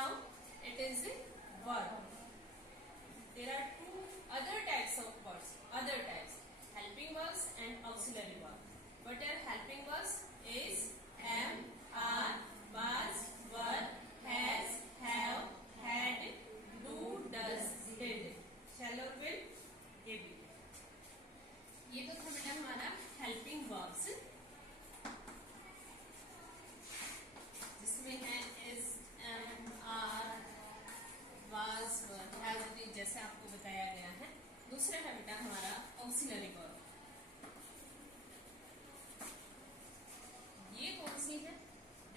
Now it is a verb. There are two other types of verbs. Other types, helping verbs and auxiliary verb. What are helping verbs? Is, am, are, was, were, has, have, had, do, does, did, shall or will, ये भी. ये तो था बेटा हमारा helping verbs, जिसमें है is, am, are, was, were, has, did, जैसे आपको बताया गया है. दूसरा है बेटा हमारा ऑक्सिलरी वर्ब. ये कौन सी है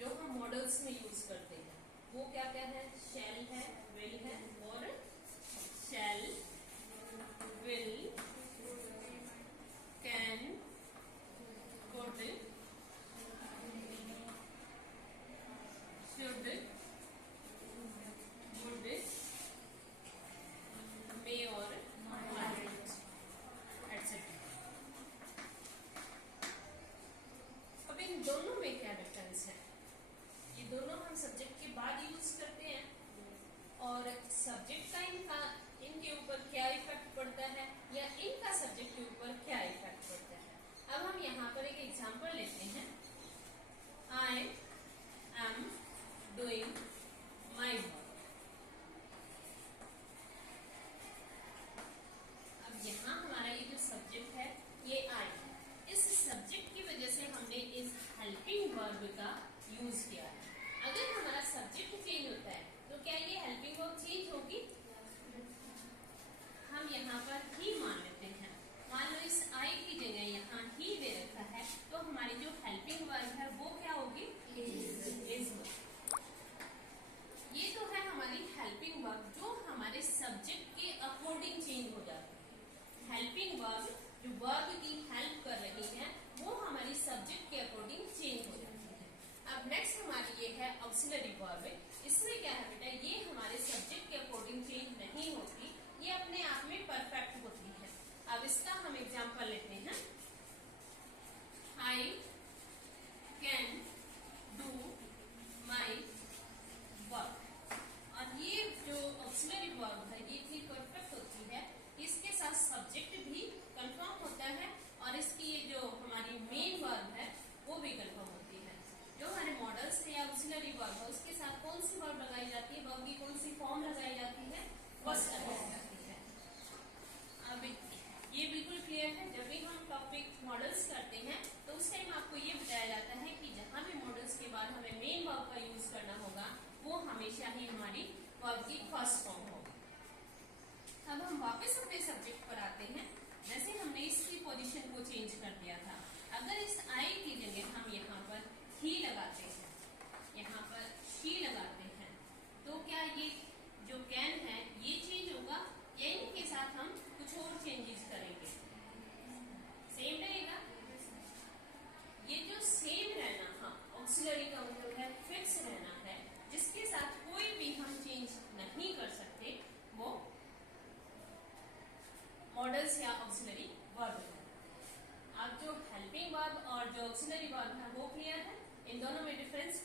जो हम मॉडल्स में यूज करते हैं? वो क्या क्या है? शैल है, विल है और shall, will, can, could, should, would, may और माइट एटसेट्रा. अब इन दोनों में क्या डिफरेंस है? ये दोनों हम सब्जेक्ट के बाद यूज करते हैं, और सब्जेक्ट का इनके ऊपर क्या इफेक्ट पड़ता है या इनका सब्जेक्ट के ऊपर क्या इफेक्ट पड़ता है. अब हम यहाँ पर एक एग्जांपल लेते हैं. I am doing my work. अब यहाँ हमारा ये जो सब्जेक्ट है ये आई है. इस सब्जेक्ट की वजह से हमने इस हेल्पिंग वर्ब का यूज किया है. अगर हमारा सब्जेक्ट चेंज होता है तो क्या ये हेल्पिंग वर्ब चेंज होगी? हम यहाँ पर ही मान लेते हैं. मान लो इस आई की जगह यहाँ ही दे रखा है, तो हमारी जो हेल्पिंग वर्ब है वो क्या होगी? इज. ये तो है हमारी हेल्पिंग वर्ब जो हमारे सब्जेक्ट के अकॉर्डिंग चेंज हो जाती है. हेल्पिंग वर्ब जो वर्ब की हेल्प कर रही है वो हमारी सब्जेक्ट के अकॉर्डिंग चेंज हो जाती है. अब नेक्स्ट हमारी ये है ऑक्सिलरी वर्ब. इसमें क्या है बेटा, ये हमारे सब्जेक्ट के अकॉर्डिंग चेंज नहीं होती, ये अपने आप में परफेक्ट होती है. अब इसका हम एग्जांपल लेते हैं. I can do my work. और ये जो ऑक्सिलरी वर्ब है ये इतनी परफेक्ट होती है, इसके साथ सब्जेक्ट भी कंफर्म होता है और इसकी ये जो हमारी मेन वर्ब है वो भी कंफर्म होती है. जो हमारे मॉडल्स है या ऑक्सिलरी वर्ब है उसके साथ कौन सी वर्ब लगाई जाती है, वर्ब की कौन सी फॉर्म लगाई जाती है? फर्स्ट लगाई जाती है. अब ये बिल्कुल क्लियर है. जब भी हम टॉपिक मॉडल्स करते हैं तो उस टाइम आपको ये बताया जाता है कि जहां भी मॉडल्स के बाद हमें मेन वर्ब का यूज करना होगा वो हमेशा ही हमारी वर्ब की फर्स्ट फॉर्म होगी. अब हम वापस अपने सब्जेक्ट पर आते हैं. जैसे हमने इसकी पोजीशन को चेंज कर दिया था, अगर इस आई की जगह हम यहाँ पर ही लगाते हैं, यहाँ पर शी लगाते हैं, तो क्या ये जो कैन है ये चेंज होगा या इनके साथ हम कुछ और चेंजेस करेंगे? सेम रहेगा. ये जो सेम रहना, हाँ, ऑक्सिलरी का मतलब है फिक्स रहना है, जिसके साथ कोई भी हम चेंज नहीं कर सकते, वो मॉडल्स या ऑक्सिलरी वर्ब है. अब जो हेल्पिंग वर्ब और जो ऑक्सिलरी वर्ब है वो क्लियर है. इन दोनों में डिफरेंस